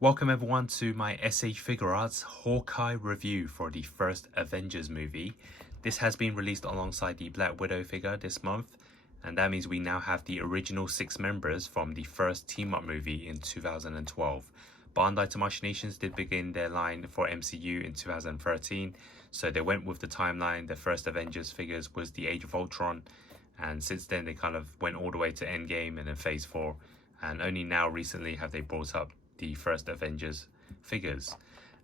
Welcome everyone to my SH Figuarts Hawkeye review for the first Avengers movie. This has been released alongside the Black Widow figure this month, and that means we now have the original 6 members from the first team-up movie in 2012. Bandai Tamashii Nations did begin their line for MCU in 2013, so they went with the timeline. The first Avengers figures was the Age of Ultron, and since then they kind of went all the way to Endgame and then Phase 4, and only now recently have they brought up the first Avengers figures.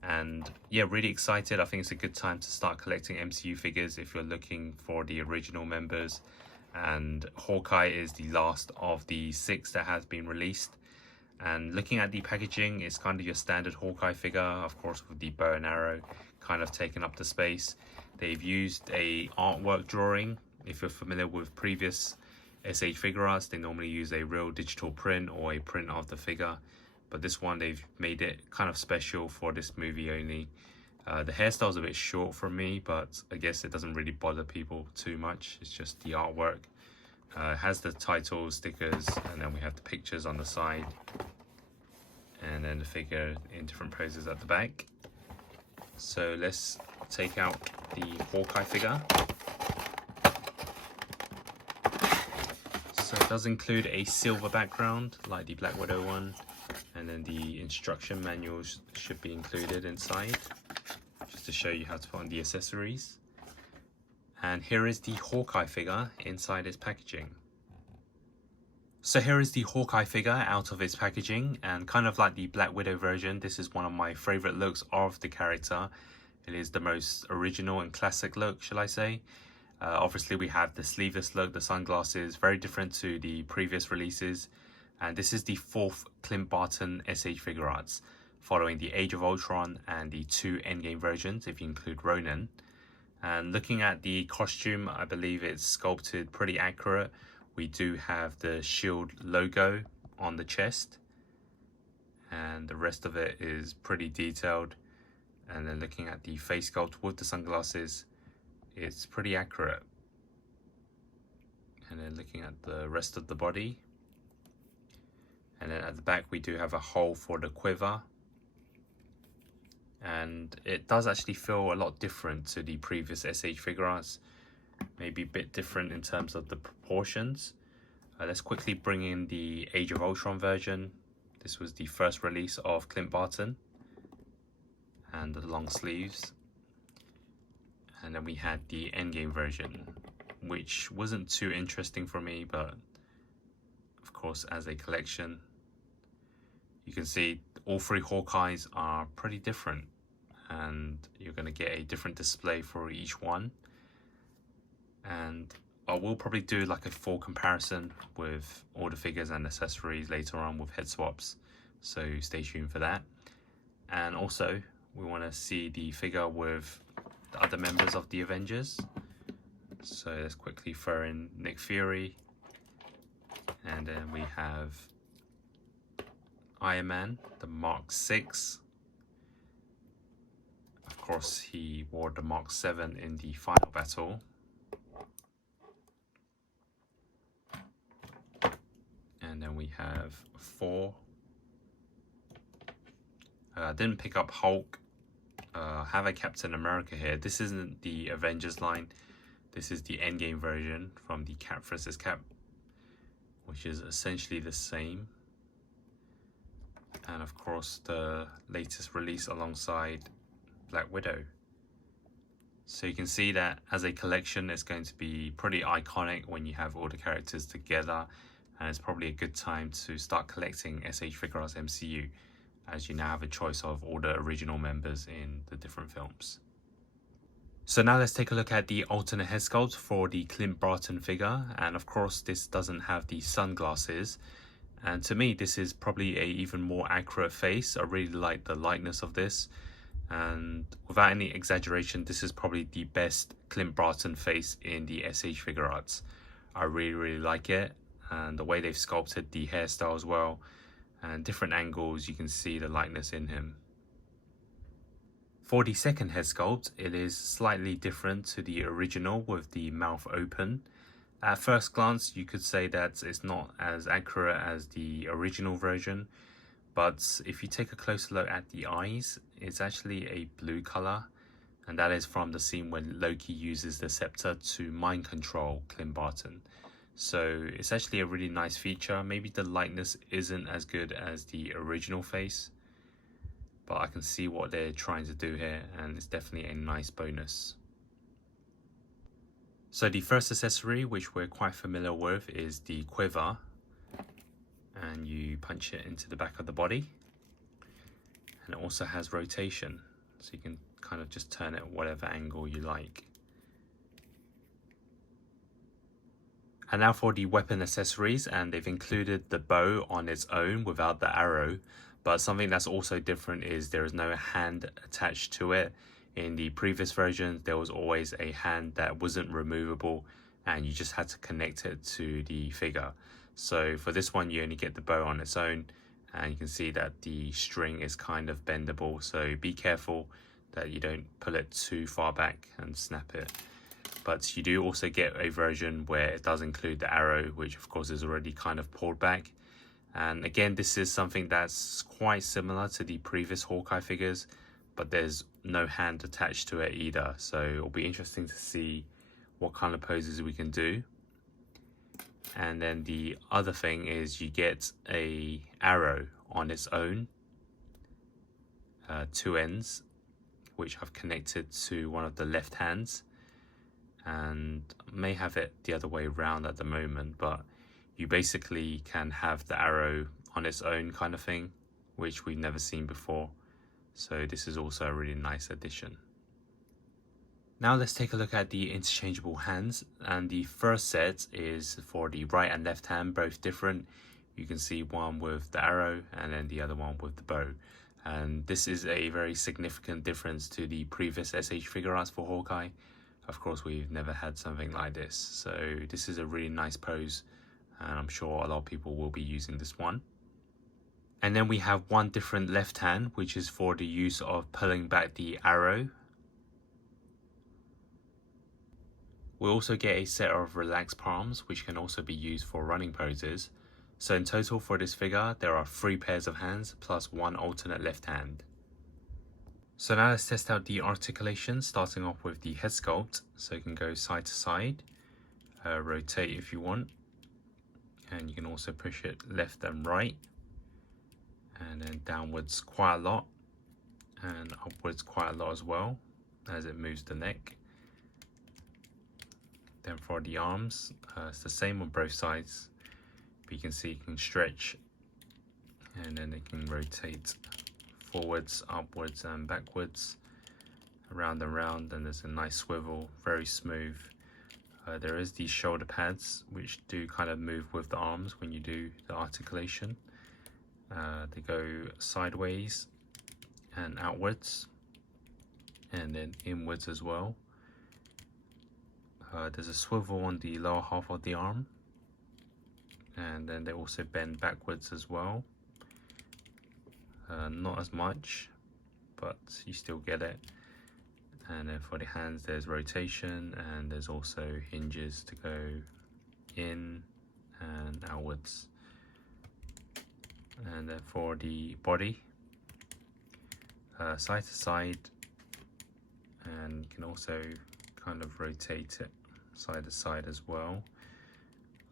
And yeah, really excited. I think it's a good time to start collecting MCU figures if you're looking for the original members. And Hawkeye is the last of the 6 that has been released. And looking at the packaging, it's kind of your standard Hawkeye figure, of course, with the bow and arrow kind of taking up the space. They've used a artwork drawing. If you're familiar with previous SH Figuarts, they normally use a real digital print or a print of the figure. But this one, they've made it kind of special for this movie only. The hairstyle's a bit short for me, but I guess it doesn't really bother people too much. It's just the artwork. It has the title stickers, and then we have the pictures on the side. And then the figure in different poses at the back. So let's take out the Hawkeye figure. So it does include a silver background, like the Black Widow one. And then the instruction manuals should be included inside, just to show you how to put on the accessories. And here is the Hawkeye figure inside its packaging. So here is the Hawkeye figure out of its packaging, and kind of like the Black Widow version, this is one of my favorite looks of the character. It is the most original and classic look, shall I say. Obviously we have the sleeveless look, the sunglasses, very different to the previous releases. And this is the 4th Clint Barton SH Figuarts, following the Age of Ultron and the 2 Endgame versions, if you include Ronan. And looking at the costume, I believe it's sculpted pretty accurate. We do have the SHIELD logo on the chest, and the rest of it is pretty detailed. And then looking at the face sculpt with the sunglasses, it's pretty accurate. And then looking at the rest of the body, and then at the back we do have a hole for the quiver, and it does actually feel a lot different to the previous SH Figuarts, maybe a bit different in terms of the proportions. Let's quickly bring in the Age of Ultron version. This was the first release of Clint Barton, and the long sleeves. And then we had the Endgame version, which wasn't too interesting for me, but of course as a collection, you can see all 3 Hawkeyes are pretty different, and you're going to get a different display for each one. And I will probably do like a full comparison with all the figures and accessories later on with head swaps, so stay tuned for that. And also we want to see the figure with the other members of the Avengers, so let's quickly throw in Nick Fury, and then we have Iron Man, the Mark 6. Of course he wore the Mark 7 in the final battle. And then we have Thor. I didn't pick up Hulk. I have a Captain America here. This isn't the Avengers line. This is the Endgame version from the Cap vs. Cap, which is essentially the same. And of course the latest release alongside Black Widow. So you can see that as a collection it's going to be pretty iconic when you have all the characters together, and it's probably a good time to start collecting SH Figuarts MCU, as you now have a choice of all the original members in the different films. So now let's take a look at the alternate head sculpt for the Clint Barton figure, and of course this doesn't have the sunglasses. And to me, this is probably a even more accurate face. I really like the lightness of this. And without any exaggeration, this is probably the best Clint Barton face in the SH Figuarts. I really like it. And the way they've sculpted the hairstyle as well. And different angles, you can see the likeness in him. For the second head sculpt, it is slightly different to the original with the mouth open. At first glance, you could say that it's not as accurate as the original version, But if you take a closer look at the eyes, it's actually a blue color, and that is from the scene when Loki uses the scepter to mind control Clint Barton. So it's actually a really nice feature. Maybe the likeness isn't as good as the original face, but I can see what they're trying to do here, and it's definitely a nice bonus. So the first accessory, which we're quite familiar with, is the quiver, and you punch it into the back of the body, and it also has rotation, so you can kind of just turn it whatever angle you like. And now for the weapon accessories, and they've included the bow on its own without the arrow, but something that's also different is there is no hand attached to it. In the previous version, there was always a hand that wasn't removable, and you just had to connect it to the figure. So for this one, you only get the bow on its own, and you can see that the string is kind of bendable, so be careful that you don't pull it too far back and snap it. But you do also get a version where it does include the arrow, which of course is already kind of pulled back. And again, this is something that's quite similar to the previous Hawkeye figures, but there's no hand attached to it either. So it'll be interesting to see what kind of poses we can do. And then the other thing is you get a arrow on its own, two ends, which I've connected to one of the left hands, and may have it the other way around at the moment, but you basically can have the arrow on its own kind of thing, which we've never seen before. So this is also a really nice addition. Now let's take a look at the interchangeable hands, and the first set is for the right and left hand, both different. You can see one with the arrow and then the other one with the bow. And this is a very significant difference to the previous SH Figuarts for Hawkeye. Of course, we've never had something like this. So this is a really nice pose, and I'm sure a lot of people will be using this one. And then we have one different left hand, which is for the use of pulling back the arrow. We also get a set of relaxed palms, which can also be used for running poses. So in total for this figure, there are 3 pairs of hands plus 1 alternate left hand. So now let's test out the articulation, starting off with the head sculpt. So you can go side to side, rotate if you want, and you can also push it left and right, and then downwards quite a lot, and upwards quite a lot as well as it moves the neck. Then for the arms, it's the same on both sides, but you can see you can stretch, and then it can rotate forwards, upwards and backwards, around and round, and there's a nice swivel, very smooth. There is these shoulder pads which do kind of move with the arms when you do the articulation. They go sideways and outwards, and then inwards as well. There's a swivel on the lower half of the arm, and then they also bend backwards as well. Not as much, but you still get it. And then for the hands, there's rotation, and there's also hinges to go in and outwards. And then for the body, side to side, and you can also kind of rotate it side to side as well.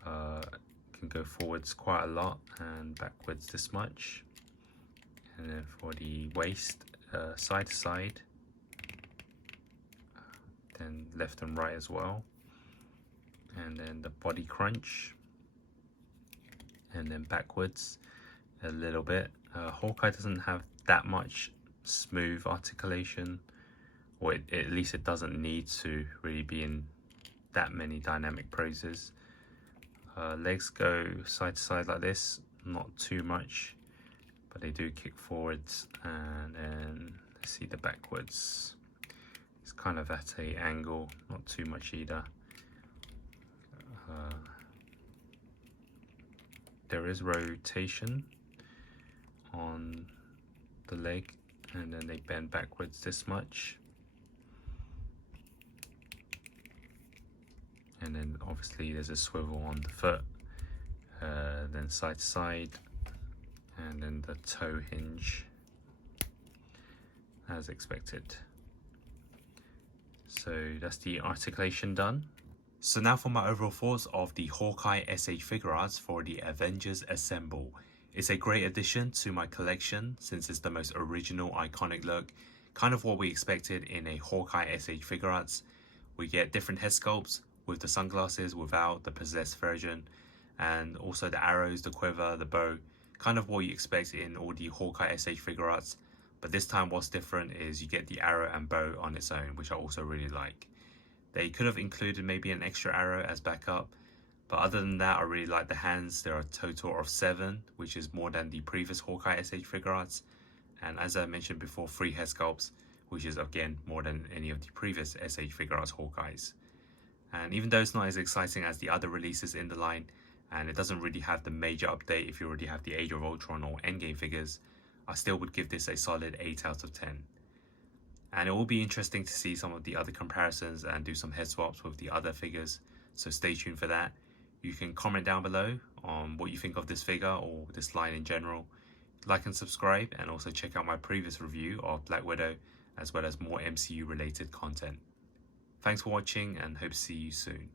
Can go forwards quite a lot and backwards this much. And then for the waist, side to side, then left and right as well. And then the body crunch, and then backwards a little bit. Hawkeye doesn't have that much smooth articulation, or at least it doesn't need to really be in that many dynamic poses. Legs go side to side like this, not too much, but they do kick forwards, and then let's see the backwards. It's kind of at an angle, not too much either. There is rotation on the leg, and then they bend backwards this much. And then obviously there's a swivel on the foot, then side to side, and then the toe hinge as expected. So that's the articulation done. So now for my overall thoughts of the Hawkeye SH Figuarts for the Avengers Assemble. It's a great addition to my collection since it's the most original iconic look, kind of what we expected in a Hawkeye SH Figuarts. We get different head sculpts with the sunglasses without the possessed version, and also the arrows, the quiver, the bow, kind of what you expect in all the Hawkeye SH Figuarts. But this time what's different is you get the arrow and bow on its own, which I also really like. They could have included maybe an extra arrow as backup, but other than that, I really like the hands. There are a total of 7, which is more than the previous Hawkeye SH Figuarts. And as I mentioned before, 3 head sculpts, which is again more than any of the previous SH Figuarts Hawkeyes. And even though it's not as exciting as the other releases in the line, and it doesn't really have the major update if you already have the Age of Ultron or Endgame figures, I still would give this a solid 8 out of 10. And it will be interesting to see some of the other comparisons and do some head swaps with the other figures, so stay tuned for that. You can comment down below on what you think of this figure or this line in general. Like and subscribe, and also check out my previous review of Black Widow, as well as more MCU related content. Thanks for watching, and hope to see you soon.